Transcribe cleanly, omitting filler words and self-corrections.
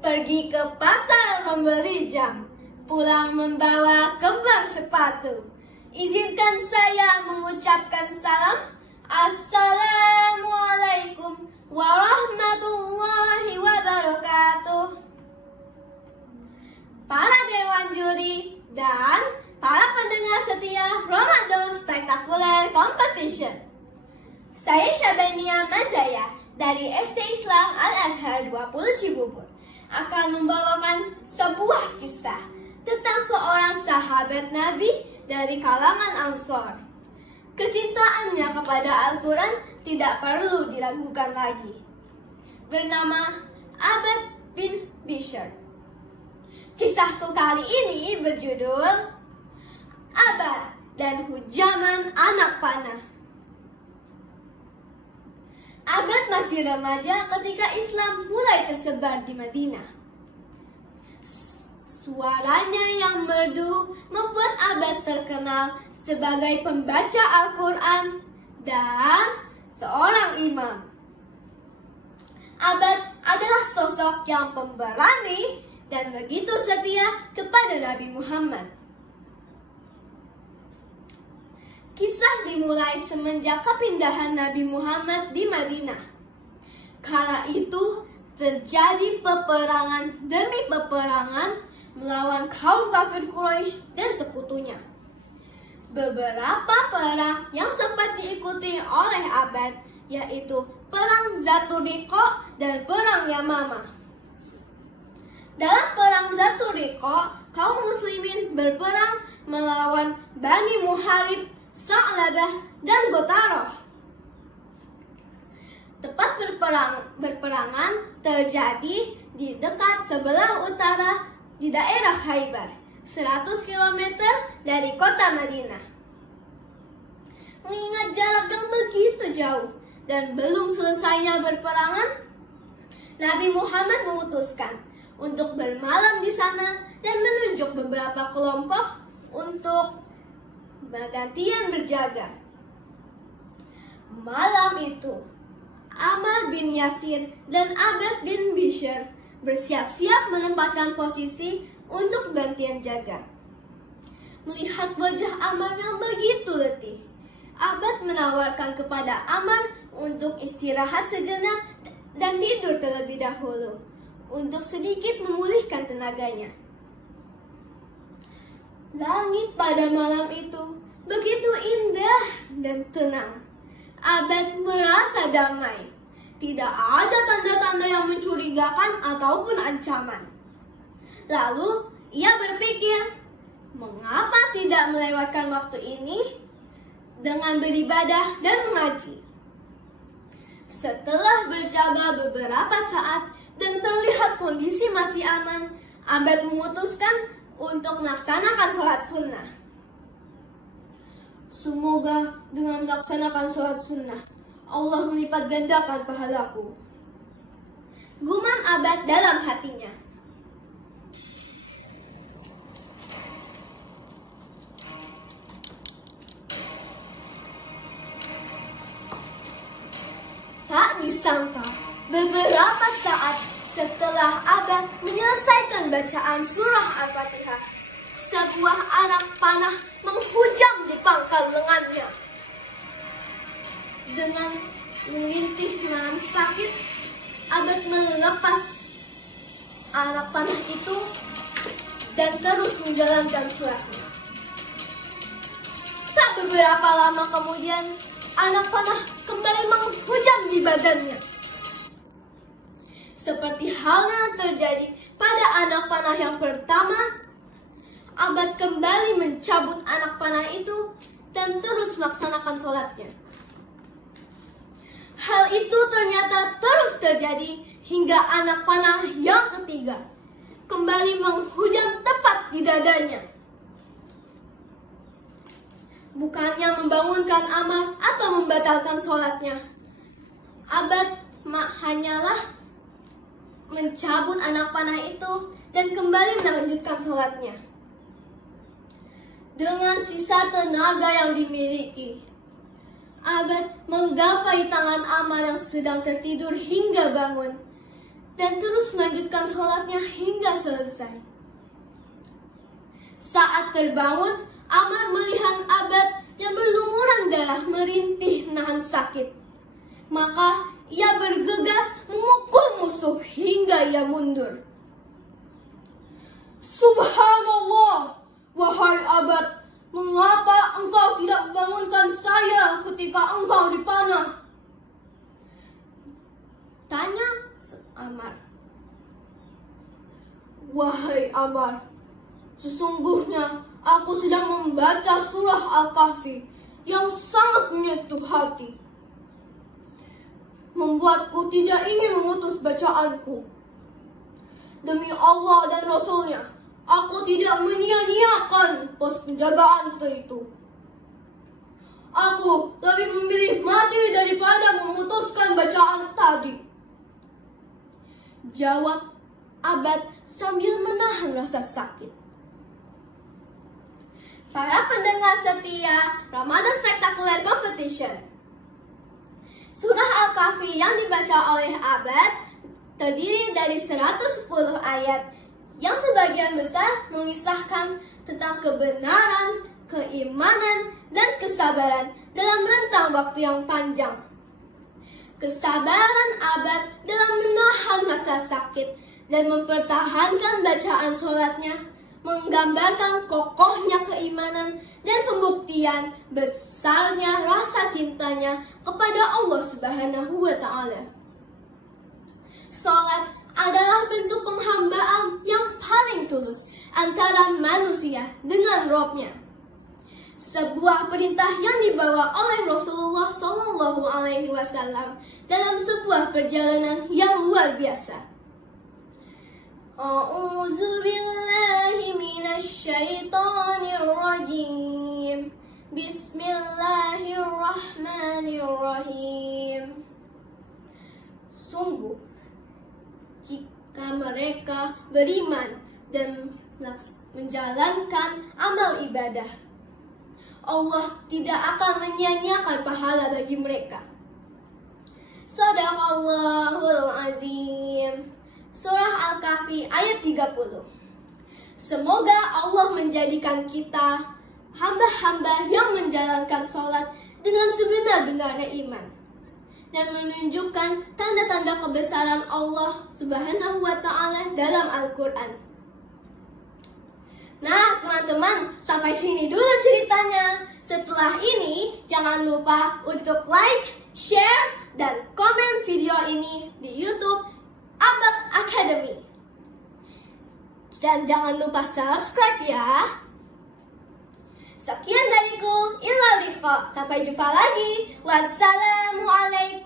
Pergi ke pasar membeli jam, pulang membawa kembang sepatu. Izinkan saya mengucapkan salam. Assalamualaikum warahmatullahi wabarakatuh. Para dewan juri dan para pendengar setia Ramadan Spectacular Competition. Saya Syabania Mazaya dari SD Islam Al-Azhar 20 Cibubur akan membawakan sebuah kisah tentang seorang sahabat Nabi dari kalangan Ansor. Kecintaannya kepada Al-Quran tidak perlu diragukan lagi. Bernama Abad bin Bishr. Kisahku kali ini berjudul Abad dan Hujaman Anak Panah. Abad masih remaja ketika Islam mulai tersebar di Madinah. Suaranya yang merdu membuat Abad terkenal sebagai pembaca Al-Quran dan seorang imam. Abad adalah sosok yang pemberani dan begitu setia kepada Nabi Muhammad. Kisah dimulai semenjak kepindahan Nabi Muhammad di Madinah. Kala itu terjadi peperangan demi peperangan melawan kaum kafir Quraisy dan sekutunya. Beberapa perang yang sempat diikuti oleh Abad yaitu Perang Zatul Riqa dan Perang Yamamah. Dalam Perang Zatul Riqa, kaum muslimin berperang melawan Bani Muharib, Sa'labah, dan Gotaroh. Tempat berperangan terjadi di dekat sebelah utara di daerah Khaybar, 100 km dari kota Madinah. Mengingat jarak yang begitu jauh dan belum selesainya berperangan, Nabi Muhammad memutuskan untuk bermalam di sana dan menunjuk beberapa kelompok untuk bergantian berjaga. Malam itu, Ammar bin Yasir dan Abad bin Bishr bersiap-siap menempatkan posisi untuk gantian jaga. Melihat wajah Ammar yang begitu letih, Abad menawarkan kepada Ammar untuk istirahat sejenak dan tidur terlebih dahulu untuk sedikit memulihkan tenaganya. Langit pada malam itu begitu indah dan tenang. Abad merasa damai. Tidak ada tanda-tanda yang mencurigakan ataupun ancaman. Lalu ia berpikir, mengapa tidak melewatkan waktu ini dengan beribadah dan mengaji? Setelah berjaga beberapa saat dan terlihat kondisi masih aman, Abad memutuskan untuk melaksanakan sholat sunnah. Semoga dengan melaksanakan sholat sunnah, Allah melipat gandakan pahalaku, gumam Abad dalam hatinya. Tak disangka, beberapa saat setelah Abad menyelesaikan bacaan surah Al-Fatihah, sebuah anak panah menghujam di pangkal lengannya. Dengan merintih menahan sakit, Abad melepas anak panah itu dan terus menjalankan sholatnya. Tak beberapa lama kemudian, anak panah kembali menghujam di badannya. Seperti halnya yang terjadi pada anak panah yang pertama, Abad kembali mencabut anak panah itu dan terus melaksanakan sholatnya. Hal itu ternyata terus terjadi hingga anak panah yang ketiga kembali menghujam tepat di dadanya. Bukannya membangunkan Ammar atau membatalkan sholatnya, Abad hanyalah mencabut anak panah itu dan kembali melanjutkan sholatnya. Dengan sisa tenaga yang dimiliki, Abad menggapai tangan Ammar yang sedang tertidur hingga bangun dan terus melanjutkan sholatnya hingga selesai. Saat terbangun, Ammar melihat Abbad yang berlumuran darah merintih nahan sakit. Maka ia bergegas memukul musuh hingga ia mundur. Subhanallah, wahai Abbad, mengapa engkau tidak membangunkan saya ketika engkau dipanah? Tanya Ammar. Wahai Ammar, sesungguhnya aku sedang membaca surah Al-Kahfi yang sangat menyentuh hati, membuatku tidak ingin memutus bacaanku. Demi Allah dan Rasulnya, aku tidak menyia-nyiakan pos penjagaan itu. Aku lebih memilih mati daripada memutuskan bacaan tadi, jawab Abbad sambil menahan rasa sakit. Para pendengar setia Ramadan Spectacular Competition, surah Al-Kahfi yang dibaca oleh Abbad terdiri dari 110 ayat yang sebagian besar mengisahkan tentang kebenaran, keimanan, dan kesabaran dalam rentang waktu yang panjang. Kesabaran Abbad dalam menahan rasa sakit dan mempertahankan bacaan sholatnya menggambarkan kokohnya keimanan dan pembuktian besarnya rasa cintanya kepada Allah Subhanahu wa Ta'ala. Sholat adalah bentuk penghambaan yang paling tulus antara manusia dengan Rabb-nya. Sebuah perintah yang dibawa oleh Rasulullah SAW dalam sebuah perjalanan yang luar biasa. A'udzu billahi minasy syaithanir rajim. Bismillahirrahmanirrahim. Sungguh, jika mereka beriman dan menjalankan amal ibadah, Allah tidak akan menyia-nyiakan pahala bagi mereka. Shadaqallahul azim. Surah Al-Kahfi ayat 30. Semoga Allah menjadikan kita hamba-hamba yang menjalankan sholat dengan sebenar-benarnya iman dan menunjukkan tanda-tanda kebesaran Allah Subhanahu wa Ta'ala dalam Al-Quran. Nah, teman-teman, sampai sini dulu ceritanya. Setelah ini, jangan lupa untuk like, share, dan komen video ini di YouTube Abbad Academy. Dan jangan lupa subscribe ya. Sekian dariku, ila liqa. Sampai jumpa lagi. Wassalamualaikum.